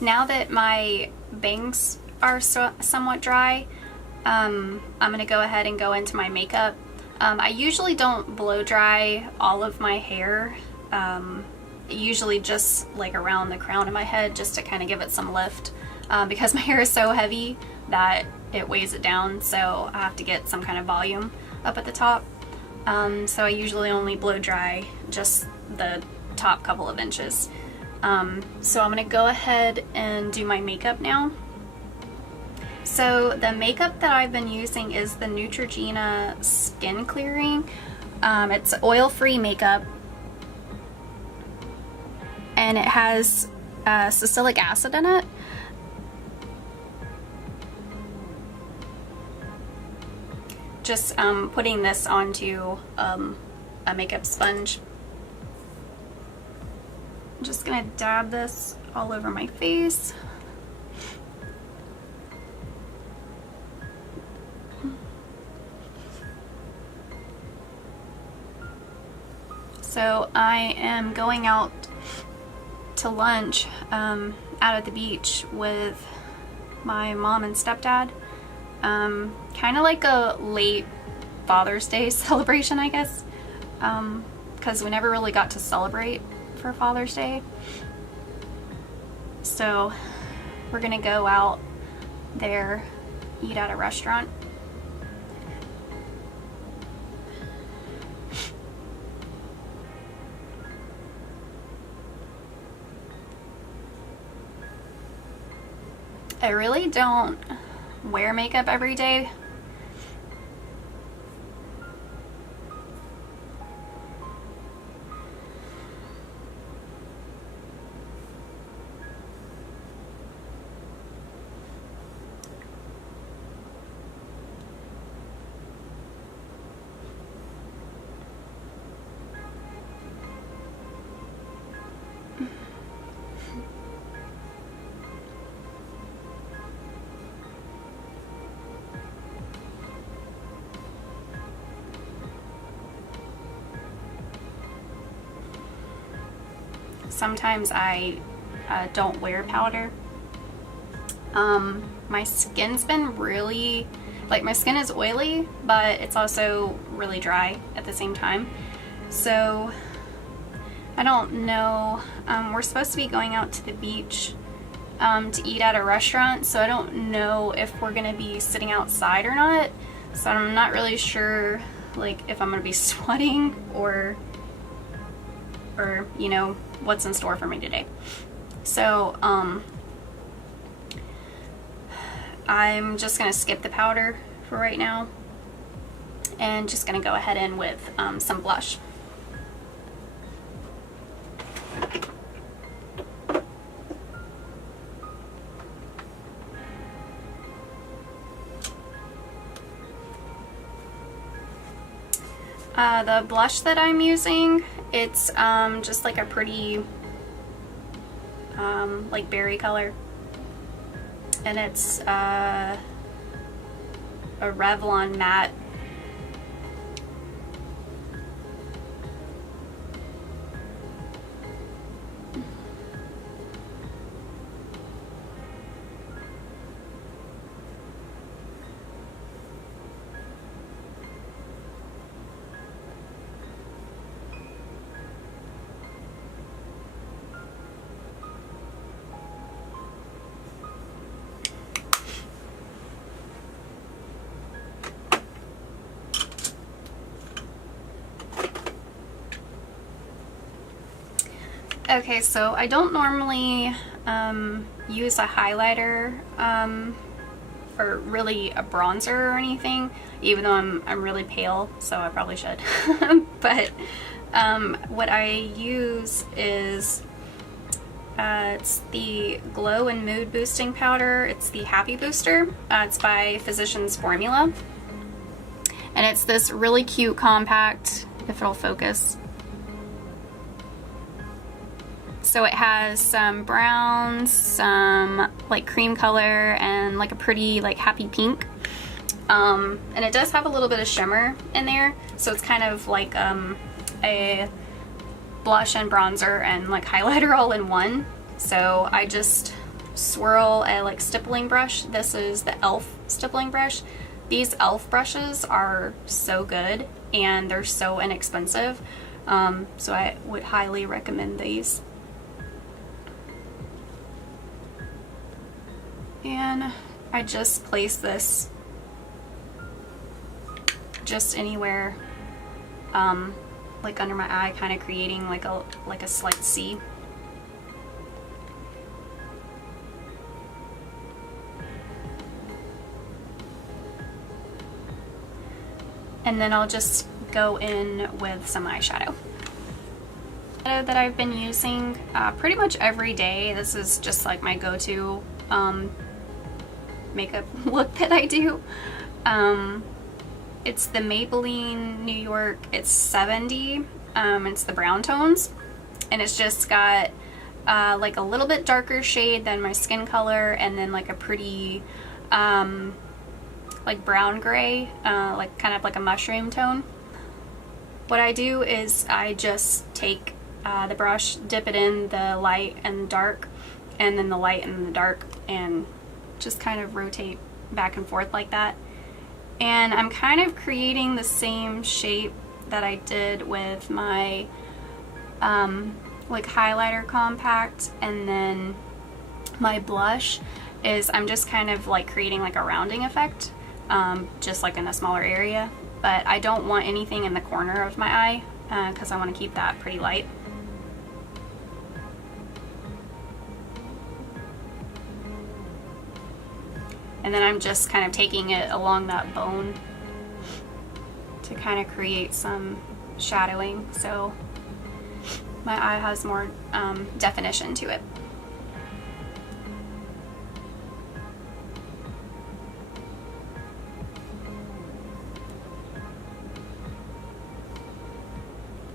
Now that my bangs are somewhat dry, I'm going to go ahead and go into my makeup. I usually don't blow dry all of my hair, usually just like around the crown of my head, just to kind of give it some lift, because my hair is so heavy that it weighs it down, so I have to get some kind of volume up at the top. So I usually only blow dry just the top couple of inches. So I'm gonna go ahead and do my makeup now. So the makeup that I've been using is the Neutrogena Skin Clearing. It's oil-free makeup, and it has salicylic acid in it. Just putting this onto a makeup sponge. I'm just gonna dab this all over my face. So I am going out to lunch out at the beach with my mom and stepdad. Kind of like a late Father's Day celebration, I guess, because we never really got to celebrate for Father's Day. So we're gonna go out there, eat at a restaurant. I really don't wear makeup every day. Sometimes I don't wear powder. My skin's been really, like, my skin is oily, but it's also really dry at the same time. So I don't know. We're supposed to be going out to the beach to eat at a restaurant, so I don't know if we're gonna be sitting outside or not. So I'm not really sure, like, if I'm gonna be sweating or you know, what's in store for me today. So I'm just gonna skip the powder for right now and just gonna go ahead in with some blush. The blush that I'm using, it's just like a pretty like berry color, and it's a Revlon matte. Okay, so I don't normally use a highlighter or really a bronzer or anything, even though I'm really pale, so I probably should. But what I use is it's the Glow and Mood Boosting Powder. It's the Happy Booster. It's by Physicians Formula, and it's this really cute compact, if it'll focus. So it has some browns, some like cream color, and like a pretty like happy pink. And it does have a little bit of shimmer in there, so it's kind of like a blush and bronzer and like highlighter all in one. So I just swirl a like stippling brush. This is the e.l.f. stippling brush. These e.l.f. brushes are so good and they're so inexpensive. So I would highly recommend these. And I just place this just anywhere, like under my eye, kind of creating like a slight C. And then I'll just go in with some eyeshadow that I've been using pretty much every day. This is just like my go-to makeup look that I do. It's the Maybelline New York, it's 70, it's the Browntones, and it's just got like a little bit darker shade than my skin color, and then like a pretty like brown gray, like kind of like a mushroom tone. What I do is I just take the brush, dip it in the light and dark, and then the light and the dark, and just kind of rotate back and forth like that. And I'm kind of creating the same shape that I did with my like highlighter compact, and then my blush is I'm just kind of like creating like a rounding effect, just like in a smaller area, but I don't want anything in the corner of my eye because I want to keep that pretty light. And then I'm just kind of taking it along that bone to kind of create some shadowing, so my eye has more definition to it.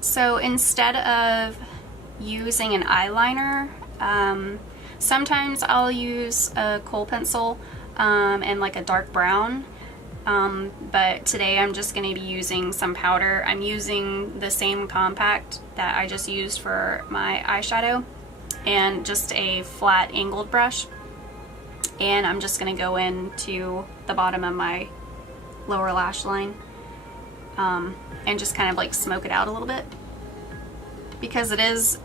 So instead of using an eyeliner, sometimes I'll use a kohl pencil and like a dark brown, but today I'm just going to be using some powder. I'm using the same compact that I just used for my eyeshadow, and just a flat angled brush, and I'm just going to go into the bottom of my lower lash line and just kind of like smoke it out a little bit. Because it is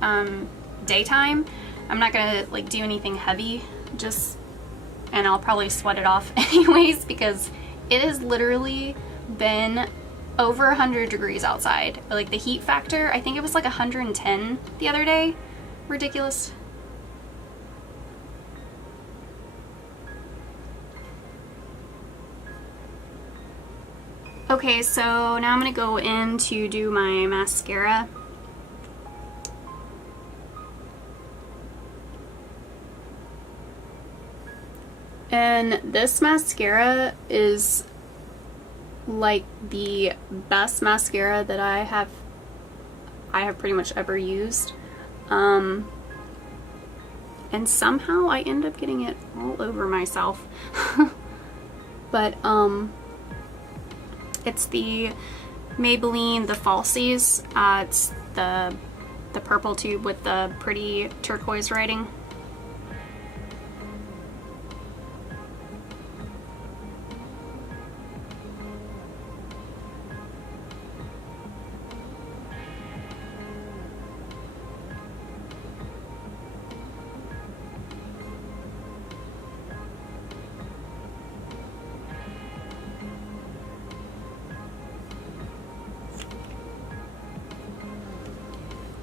daytime, I'm not going to like do anything heavy, and I'll probably sweat it off anyways, because it has literally been over 100 degrees outside. Like the heat factor, I think it was like 110 the other day. Ridiculous. Okay, so now I'm going to go in to do my mascara. And this mascara is like the best mascara that I have pretty much ever used. And somehow I end up getting it all over myself. But it's the Maybelline, the Falsies. It's the purple tube with the pretty turquoise writing.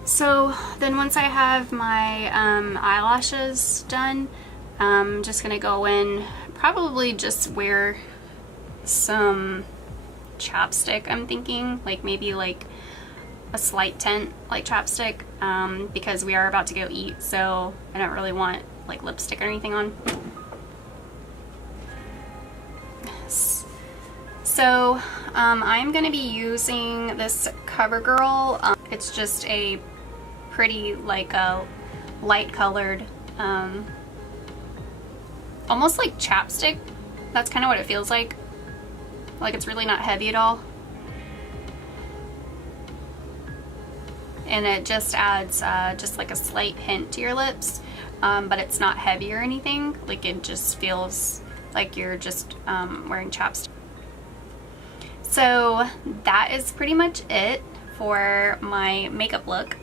So then once I have my eyelashes done, I'm just gonna go in, probably just wear some chapstick, I'm thinking, like maybe like a slight tint like chapstick, because we are about to go eat, so I don't really want like lipstick or anything on. So I'm gonna be using this CoverGirl. It's just a pretty, like a light colored, almost like chapstick. That's kind of what it feels like. Like it's really not heavy at all. And it just adds just like a slight hint to your lips, but it's not heavy or anything. Like it just feels like you're just wearing chapstick. So that is pretty much it for my makeup look.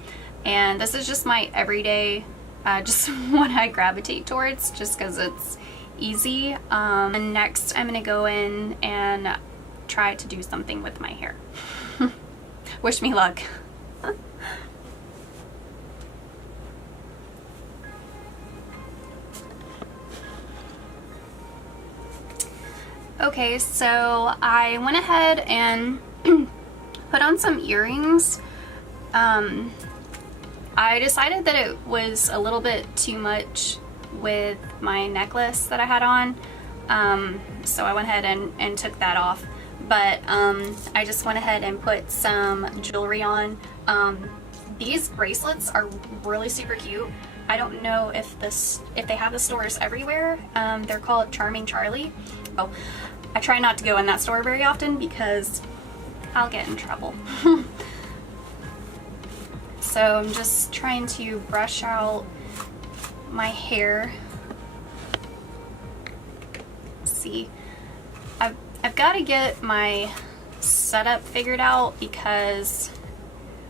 And this is just my everyday, just what I gravitate towards, just because it's easy. And next I'm gonna go in and try to do something with my hair. Wish me luck. Okay, so I went ahead and put on some earrings. I decided that it was a little bit too much with my necklace that I had on, so I went ahead and took that off. But I just went ahead and put some jewelry on. These bracelets are really super cute. I don't know if they have the stores everywhere. They're called Charming Charlie. Oh, I try not to go in that store very often because I'll get in trouble. So I'm just trying to brush out my hair. Let's see, I've got to get my setup figured out because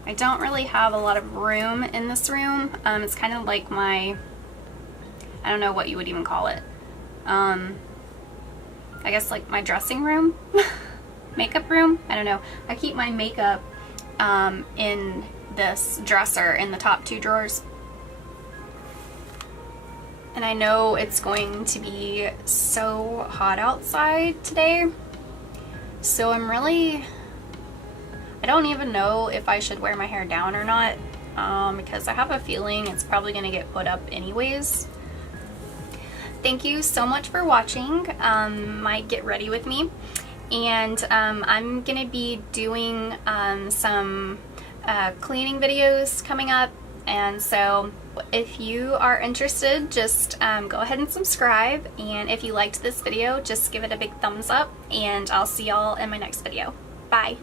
I don't really have a lot of room in this room. It's kind of like my, I don't know what you would even call it. I guess like my dressing room, makeup room. I don't know. I keep my makeup in this dresser in the top 2 drawers. And I know it's going to be so hot outside today, so I don't even know if I should wear my hair down or not, because I have a feeling it's probably going to get put up anyways. Thank you so much for watching my Get Ready With Me, and I'm going to be doing some cleaning videos coming up, and so if you are interested, just go ahead and subscribe, and if you liked this video, just give it a big thumbs up, and I'll see y'all in my next video. Bye!